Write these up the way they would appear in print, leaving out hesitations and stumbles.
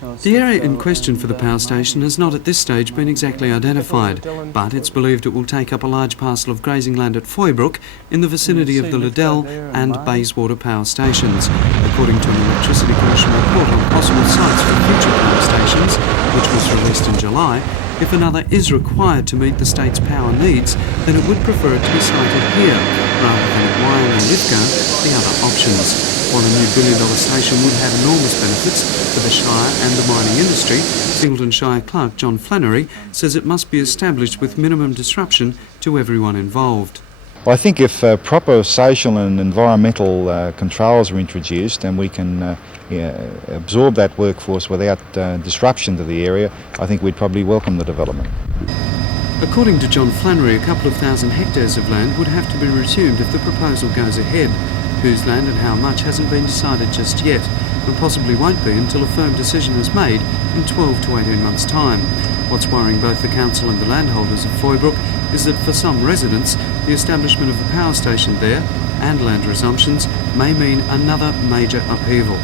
The area in question for the power station has not at this stage been exactly identified, but it's believed it will take up a large parcel of grazing land at Foybrook in the vicinity of the Liddell and Bayswater power stations. According to an Electricity Commission report on possible sites for future power stations, which was released in July, if another is required to meet the state's power needs, then it would prefer it to be sited here, rather than at Wyong and Lithgow, the other options. While a new billion-dollar station would have enormous benefits for the Shire and the mining industry, Singleton Shire Clerk John Flannery says it must be established with minimum disruption to everyone involved. Well, I think if proper social and environmental controls are introduced and we can absorb that workforce without disruption to the area, I think we'd probably welcome the development. According to John Flannery, a couple of thousand hectares of land would have to be resumed if the proposal goes ahead. Whose land and how much hasn't been decided just yet, and possibly won't be until a firm decision is made in 12 to 18 months' time. What's worrying both the council and the landholders of Foybrook is that for some residents, the establishment of a power station there and land resumptions may mean another major upheaval.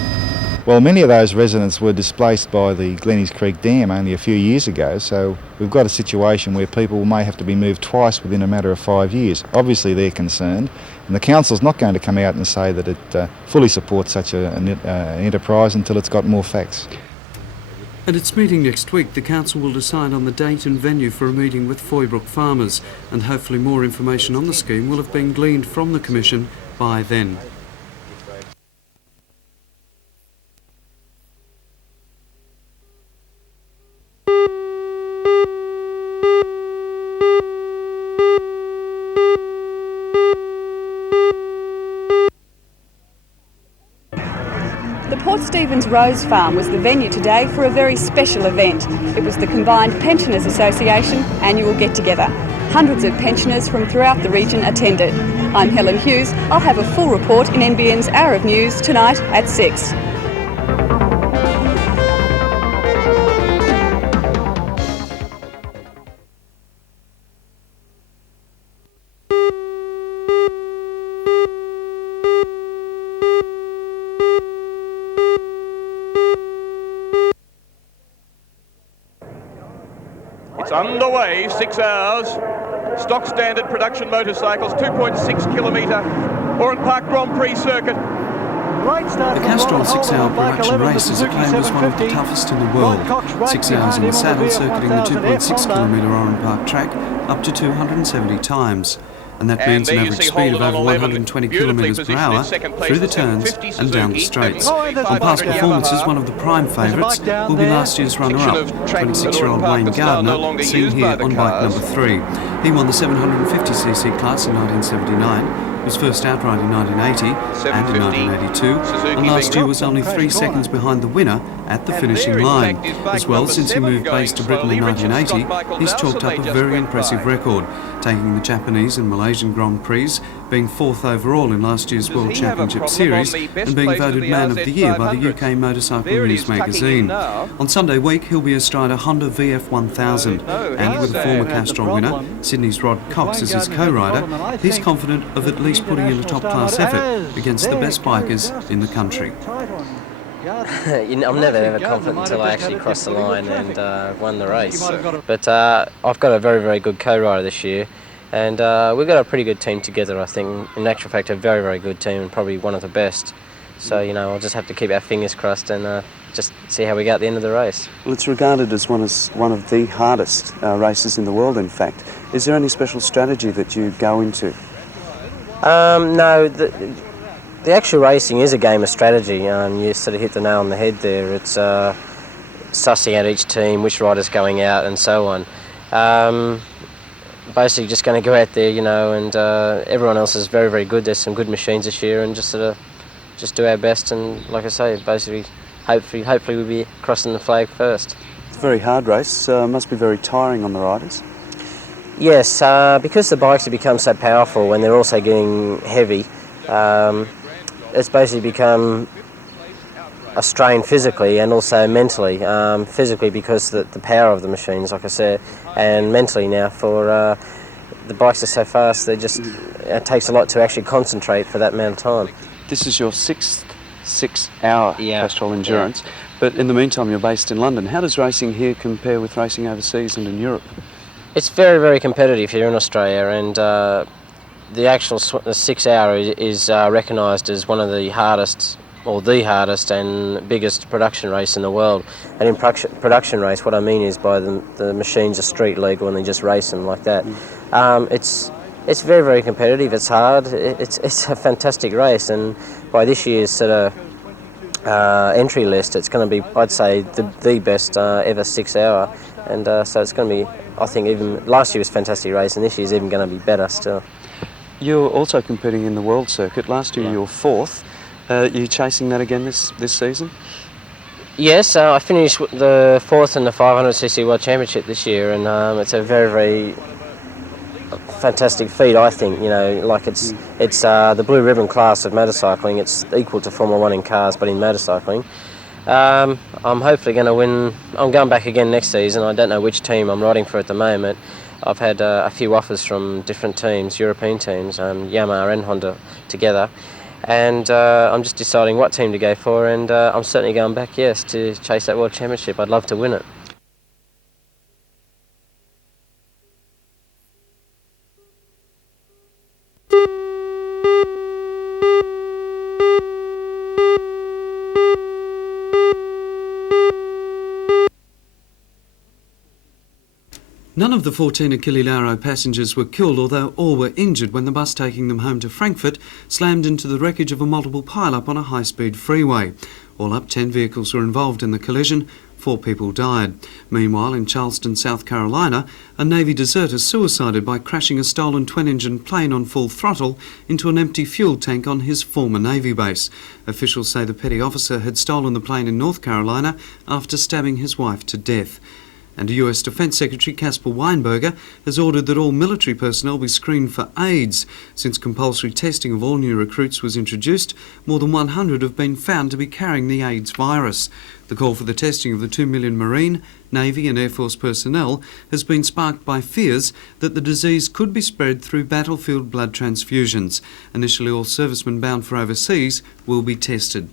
Well, many of those residents were displaced by the Glennies Creek Dam only a few years ago, so we've got a situation where people may have to be moved twice within a matter of 5 years. Obviously they're concerned, and the council's not going to come out and say that it fully supports such an enterprise until it's got more facts. At its meeting next week, the council will decide on the date and venue for a meeting with Foybrook farmers, and hopefully more information on the scheme will have been gleaned from the Commission by then. Port Stephens Rose Farm was the venue today for a very special event. It was the Combined Pensioners Association annual get-together. Hundreds of pensioners from throughout the region attended. I'm Helen Hughes. I'll have a full report in NBN's Hour of News tonight at 6. It's underway, 6 hours. Stock standard production motorcycles, 2.6 kilometre Oran Park Grand Prix circuit. The Castrol 6-hour production race is acclaimed as one of the toughest in the world. 6 hours in the saddle, circuiting the 2.6 kilometre Oran Park track up to 270 times. And that means an average speed of over 120 kilometres per hour through the turns and down the straights. On past performances, one of the prime favourites will be last year's runner-up, 26-year-old Wayne Gardner, seen here on bike number 3. He won the 750cc class in 1979, was first outright in 1980 and in 1982, and last year was only 3 seconds behind the winner at the finishing line. As well, since he moved base to Britain in 1980, he's chalked up a very impressive record, taking the Japanese and Malaysian Grand Prix, being 4th overall in last year's World Championship Series, and being voted Man of the Year by the UK Motorcycle News magazine. On Sunday week, he'll be astride a Honda VF 1000, and with a former Castrol winner, Sydney's Rod Cox, as his co-rider, he's confident of at least putting in a top-class effort against the best bikers in the country. I'm never ever confident until I actually cross the line and won the race. But I've got a very, very good co-rider this year, and we've got a pretty good team together, I think. In actual fact, a very, very good team, and probably one of the best. So, I'll just have to keep our fingers crossed and just see how we go at the end of the race. Well, it's regarded as one of the hardest races in the world, in fact. Is there any special strategy that you go into? No, the actual racing is a game of strategy. You sort of hit the nail on the head there. It's sussing out each team, which rider's going out, and so on. Basically, just going to go out there, and everyone else is very, very good. There's some good machines this year, and just sort of just do our best. And like I say, basically, hopefully we'll be crossing the flag first. It's a very hard race. Must be very tiring on the riders. Yes, because the bikes have become so powerful when they're also getting heavy. It's basically become a strain physically and also mentally. Physically because the power of the machines, like I said, and mentally now for the bikes are so fast, it takes a lot to actually concentrate for that amount of time. This is your sixth 6-hour Castrol Endurance. But in the meantime, you're based in London. How does racing here compare with racing overseas and in Europe? It's very, very competitive here in Australia, and the actual 6-hour is recognised as one of the hardest, or the hardest and biggest production race in the world. And in production race, what I mean is by the machines are street legal and they just race them like that. It's very, very competitive. It's hard. It's a fantastic race, and by this year's sort of entry list, it's going to be, I'd say, the best ever 6-hour. And so it's going to be, I think, even last year was a fantastic race, and this year's even going to be better still. You're also competing in the world circuit. Last year you were 4th. Are you chasing that again this season? Yes, I finished the 4th in the 500cc World Championship this year, and it's a very, very fantastic feat, I think. You know, like it's the blue ribbon class of motorcycling. It's equal to Formula 1 in cars, but in motorcycling. I'm hopefully going to win. I'm going back again next season. I don't know which team I'm riding for at the moment. I've had a few offers from different teams, European teams, Yamaha and Honda together, and I'm just deciding what team to go for, and I'm certainly going back, yes, to chase that World Championship. I'd love to win it. None of the 14 Aquililaro passengers were killed, although all were injured when the bus taking them home to Frankfurt slammed into the wreckage of a multiple pile-up on a high-speed freeway. All up, 10 vehicles were involved in the collision. 4 people died. Meanwhile, in Charleston, South Carolina, a Navy deserter suicided by crashing a stolen twin-engine plane on full throttle into an empty fuel tank on his former Navy base. Officials say the petty officer had stolen the plane in North Carolina after stabbing his wife to death. And US Defence Secretary Caspar Weinberger has ordered that all military personnel be screened for AIDS. Since compulsory testing of all new recruits was introduced, more than 100 have been found to be carrying the AIDS virus. The call for the testing of the 2 million Marine, Navy and Air Force personnel has been sparked by fears that the disease could be spread through battlefield blood transfusions. Initially, all servicemen bound for overseas will be tested.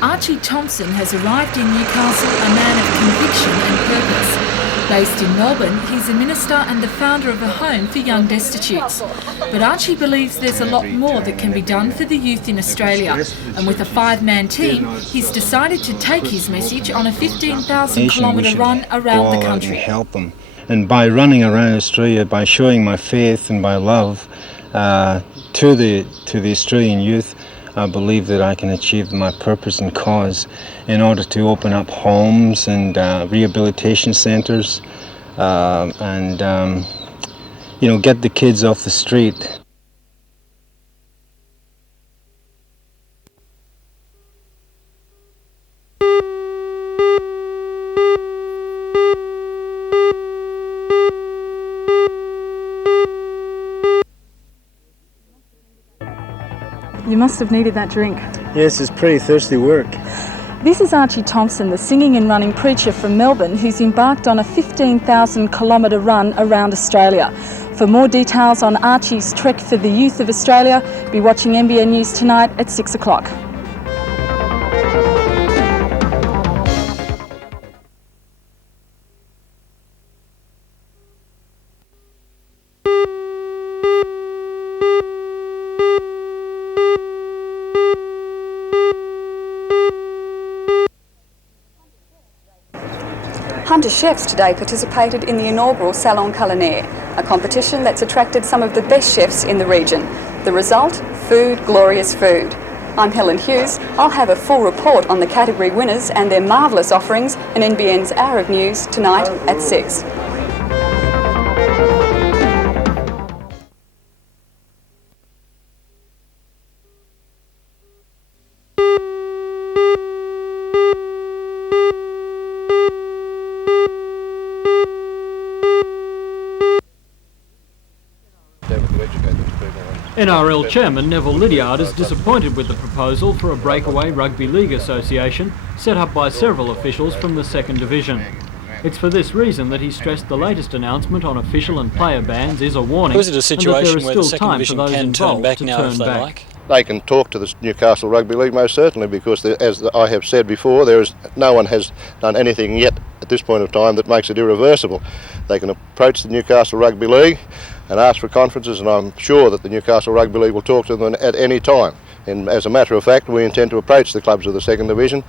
Archie Thompson has arrived in Newcastle, a man of conviction and purpose. Based in Melbourne, he's a minister and the founder of a home for young destitutes. But Archie believes there's a lot more that can be done for the youth in Australia. And with a 5-man team, he's decided to take his message on a 15,000-kilometre run around the country. Help them. And by running around Australia, by showing my faith and my love to the Australian youth, I believe that I can achieve my purpose and cause in order to open up homes and rehabilitation centres and get the kids off the street. You must have needed that drink. Yes, it's pretty thirsty work. This is Archie Thompson, the singing and running preacher from Melbourne, who's embarked on a 15,000-kilometre run around Australia. For more details on Archie's trek for the youth of Australia, be watching NBN News tonight at 6 o'clock. Hunter chefs today participated in the inaugural Salon Culinaire, a competition that's attracted some of the best chefs in the region. The result? Food, glorious food. I'm Helen Hughes. I'll have a full report on the category winners and their marvellous offerings in NBN's Hour of News tonight at 6. NRL Chairman Neville Lydiard is disappointed with the proposal for a breakaway rugby league association set up by several officials from the second division. It's for this reason that he stressed the latest announcement on official and player bans is a warning, Was it a situation and that where there the is still second time for division those can turn involved back to now turn if they back. like? They can talk to the Newcastle Rugby League, most certainly, because as I have said before, no one has done anything yet at this point of time that makes it irreversible. They can approach the Newcastle Rugby League and ask for conferences, and I'm sure that the Newcastle Rugby League will talk to them at any time. And as a matter of fact, we intend to approach the clubs of the second division.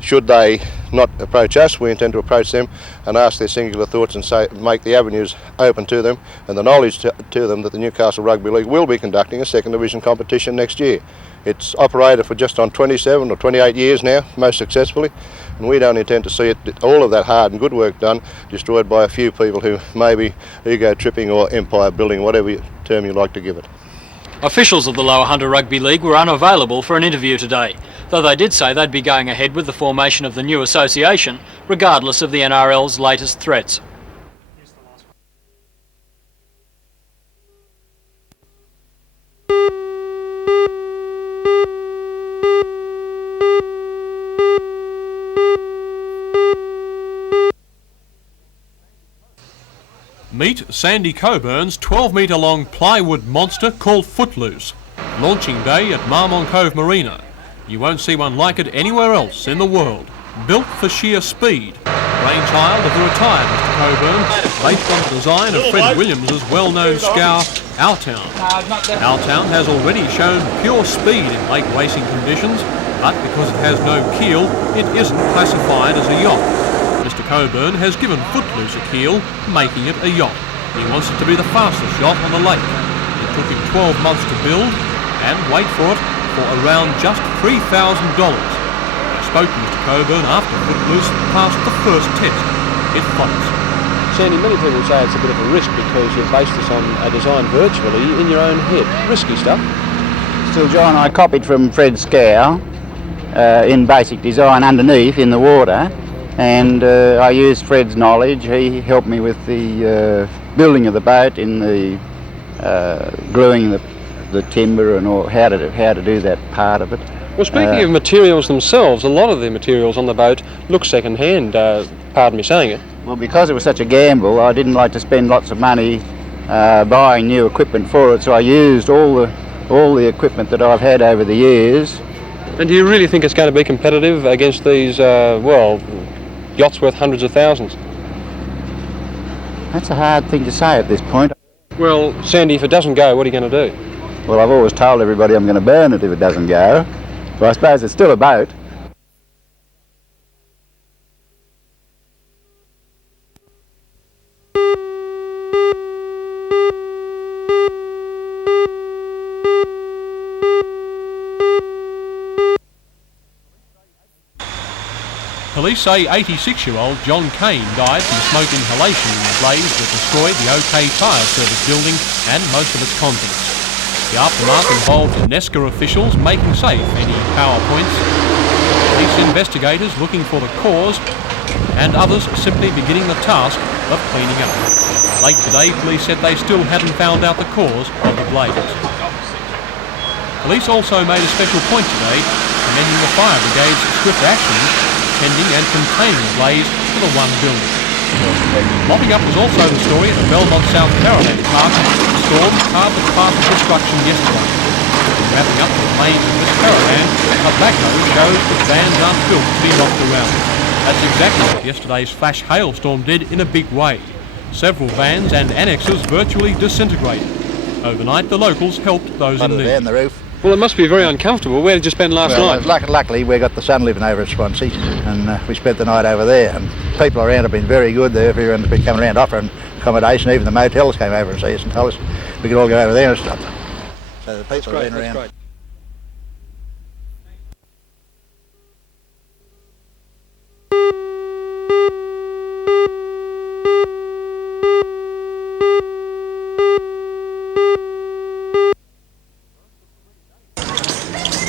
Should they not approach us, we intend to approach them and ask their singular thoughts and make the avenues open to them and the knowledge to them that the Newcastle Rugby League will be conducting a second division competition next year. It's operated for just on 27 or 28 years now, most successfully, and we don't intend to see all of that hard and good work done destroyed by a few people who may be ego tripping or empire building, whatever term you like to give it. Officials of the Lower Hunter Rugby League were unavailable for an interview today, though they did say they'd be going ahead with the formation of the new association, regardless of the NRL's latest threats. Meet Sandy Coburn's 12-metre-long plywood monster called Footloose. Launching day at Marmon Cove Marina. You won't see one like it anywhere else in the world. Built for sheer speed. Brainchild of the retired Mr Coburn, based on the design of Fred Williams' well-known scow, Owltown. Owltown has already shown pure speed in lake racing conditions, but because it has no keel, it isn't classified as a yacht. Mr Coburn has given Footloose a keel, making it a yacht. He wants it to be the fastest yacht on the lake. It took him 12 months to build, and wait for it, for around just $3,000. I spoke to Mr Coburn after Footloose passed the first test. It floats. Sandy, many people say it's a bit of a risk because you've based this on a design virtually in your own head. Risky stuff. Still, John, I copied from Fred Scow in basic design underneath in the water, and I used Fred's knowledge. He helped me with the building of the boat, in the gluing the timber and all, how to do that part of it. Well, speaking of materials themselves, a lot of the materials on the boat look second-hand, pardon me saying it. Well, because it was such a gamble, I didn't like to spend lots of money buying new equipment for it, so I used all the equipment that I've had over the years. And do you really think it's going to be competitive against these, yachts worth hundreds of thousands? That's a hard thing to say at this point. Well, Sandy, if it doesn't go, what are you going to do? Well, I've always told everybody I'm going to burn it if it doesn't go. But I suppose it's still a boat. Police say 86-year-old John Kane died from smoke inhalation in the blaze that destroyed the OK Tyre Service building and most of its contents. The aftermath involved Nesca officials making safe any power points, police investigators looking for the cause, and others simply beginning the task of cleaning up. Late today, police said they still hadn't found out the cause of the blaze. Police also made a special point today, commending the fire brigade's swift action, tending and containing the blaze for the one building. Mopping up was also the story at the Belmont South Caravan Park. The storm carved the path of destruction yesterday. Wrapping up the flames of this caravan, a backhoe shows that vans aren't built to be knocked around. That's exactly what yesterday's flash hailstorm did in a big way. Several vans and annexes virtually disintegrated. Overnight, the locals helped those in need. The roof. Well, it must be very uncomfortable. Where did you spend last night? Luckily, we got the son living over at Swansea, and we spent the night over there. And people around have been very good. Everyone's been coming around offering accommodation. Even the motels came over and see us and told us we could all go over there and stuff. So the people have been around. Great.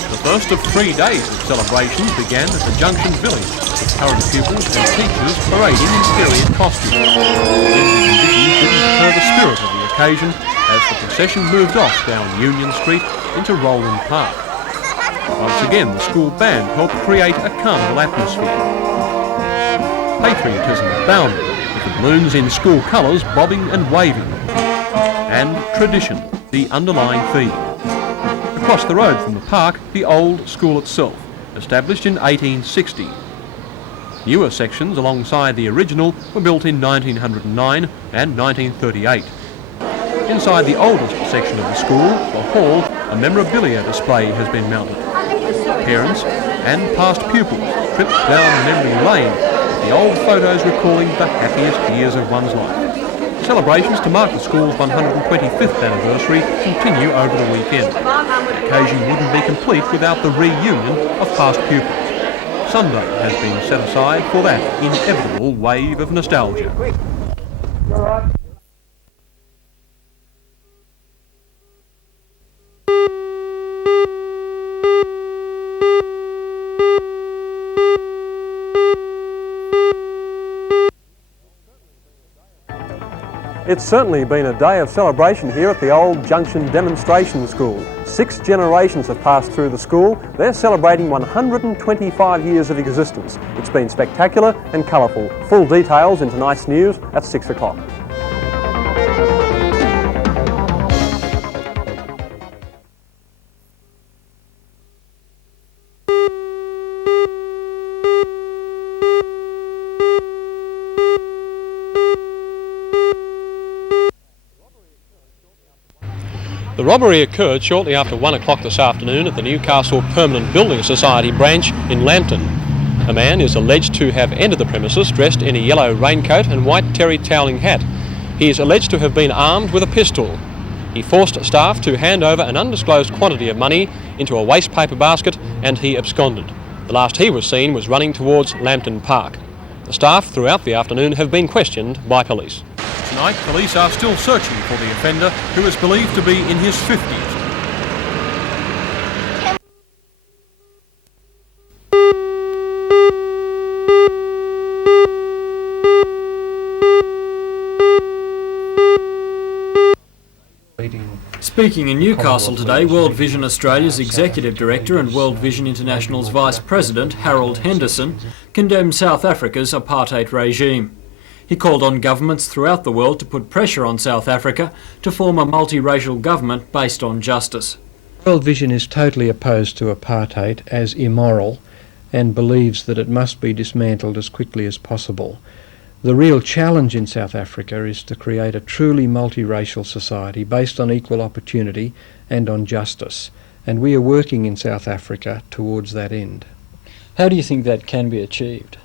The first of 3 days of celebrations began at the Junction village, with current pupils and teachers parading in period costumes. Conditions didn't deter the spirit of the occasion, as the procession moved off down Union Street into Roland Park. Once again, the school band helped create a carnival atmosphere. Patriotism abounded, with the balloons in school colours bobbing and waving. And tradition, the underlying theme. Across the road from the park, the old school itself, established in 1860. Newer sections alongside the original were built in 1909 and 1938. Inside the oldest section of the school, the hall, a memorabilia display has been mounted. Parents and past pupils trip down memory lane, with the old photos recalling the happiest years of one's life. Celebrations to mark the school's 125th anniversary continue over the weekend. The occasion wouldn't be complete without the reunion of past pupils. Sunday has been set aside for that inevitable wave of nostalgia. It's certainly been a day of celebration here at the old Junction Demonstration School. 6 generations have passed through the school. They're celebrating 125 years of existence. It's been spectacular and colourful. Full details in tonight's news at 6 o'clock. The robbery occurred shortly after 1 o'clock this afternoon at the Newcastle Permanent Building Society branch in Lambton. A man is alleged to have entered the premises dressed in a yellow raincoat and white terry toweling hat. He is alleged to have been armed with a pistol. He forced staff to hand over an undisclosed quantity of money into a waste paper basket and he absconded. The last he was seen was running towards Lambton Park. The staff throughout the afternoon have been questioned by police. Tonight, police are still searching for the offender, who is believed to be in his 50s. Speaking in Newcastle today, World Vision Australia's Executive Director and World Vision International's Vice President, Harold Henderson, condemned South Africa's apartheid regime. He called on governments throughout the world to put pressure on South Africa to form a multiracial government based on justice. World Vision is totally opposed to apartheid as immoral and believes that it must be dismantled as quickly as possible. The real challenge in South Africa is to create a truly multiracial society based on equal opportunity and on justice, and we are working in South Africa towards that end. How do you think that can be achieved?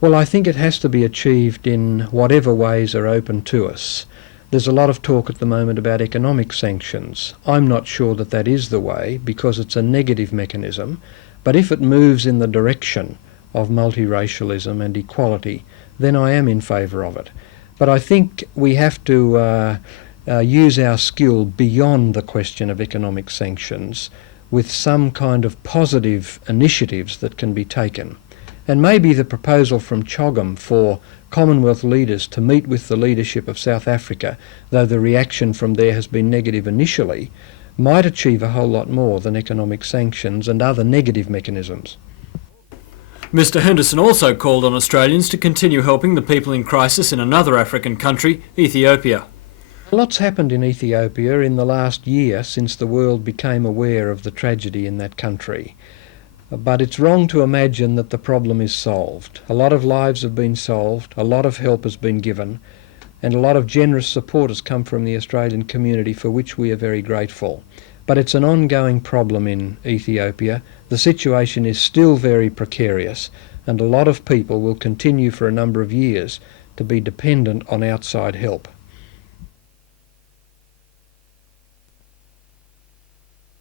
Well, I think it has to be achieved in whatever ways are open to us. There's a lot of talk at the moment about economic sanctions. I'm not sure that that is the way because it's a negative mechanism, but if it moves in the direction of multiracialism and equality, then I am in favour of it. But I think we have to use our skill beyond the question of economic sanctions with some kind of positive initiatives that can be taken. And maybe the proposal from CHOGM for Commonwealth leaders to meet with the leadership of South Africa, though the reaction from there has been negative initially, might achieve a whole lot more than economic sanctions and other negative mechanisms. Mr Henderson also called on Australians to continue helping the people in crisis in another African country, Ethiopia. Lots happened in Ethiopia in the last year since the world became aware of the tragedy in that country. But it's wrong to imagine that the problem is solved. A lot of lives have been solved, a lot of help has been given, and a lot of generous support has come from the Australian community, for which we are very grateful. But it's an ongoing problem in Ethiopia. The situation is still very precarious, and a lot of people will continue for a number of years to be dependent on outside help.